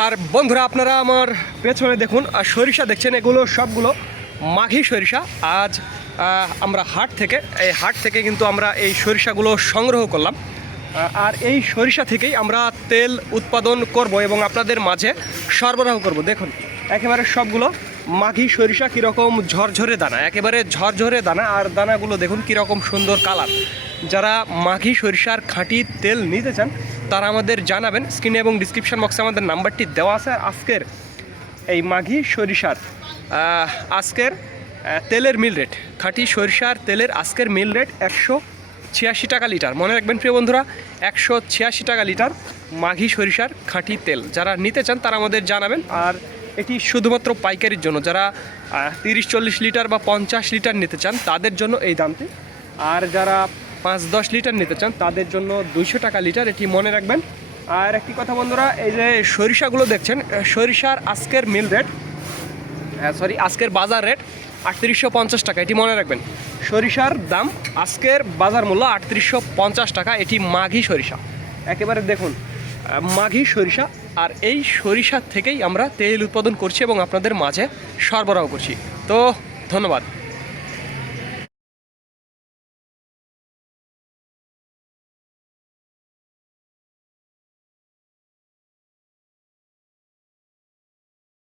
আর বন্ধুরা, আপনারা আমার পেছনে দেখুন, আর সরিষা দেখছেন, এগুলো সবগুলো মাঘি সরিষা। আজ আমরা হাট থেকে, এই হাট থেকে কিন্তু আমরা এই সরিষাগুলো সংগ্রহ করলাম। আর এই সরিষা থেকেই আমরা তেল উৎপাদন করব এবং আপনাদের মাঝে সরবরাহ করব। দেখুন, একেবারে সবগুলো মাঘি সরিষা কীরকম ঝরঝরে দানা, একেবারে ঝরঝরে দানা, আর দানাগুলো দেখুন কীরকম সুন্দর কালার। যারা মাঘি সরিষার খাঁটি তেল নিতে চান তারা আমাদের জানাবেন। স্ক্রিনে এবং ডিসক্রিপশন বক্সে আমাদের নাম্বারটি দেওয়া আছে। আজকের এই মাঘি সরিষার আজকের তেলের মিল রেট খাঁটি সরিষার তেলের আজকের মিল রেট একশো ছিয়াশি টাকা লিটার। মনে রাখবেন প্রিয় বন্ধুরা, একশো ছিয়াশি টাকা লিটার মাঘি সরিষার খাঁটি তেল। যারা নিতে চান তারা আমাদের জানাবেন। আর এটি শুধুমাত্র পাইকারির জন্য। যারা তিরিশ চল্লিশ লিটার বা পঞ্চাশ লিটার নিতে চান তাদের জন্য এই দামটি। আর যারা পাঁচ দশ লিটার নিতে চান, তাদের জন্য দুইশো টাকা লিটার, এটি মনে রাখবেন। আর একটি কথা বন্ধুরা, এই যে সরিষাগুলো দেখছেন সরিষার আজকের মিল রেট সরি আজকের বাজার রেট আটত্রিশশো পঞ্চাশ টাকা, এটি মনে রাখবেন। সরিষার দাম আজকের বাজার মূল্য আটত্রিশশো পঞ্চাশ টাকা, এটি মাঘি সরিষা। একেবারে দেখুন মাঘি সরিষা, আর এই সরিষার থেকেই আমরা তেল উৎপাদন করছি এবং আপনাদের মাঝে সরবরাহ করছি। তো, ধন্যবাদ।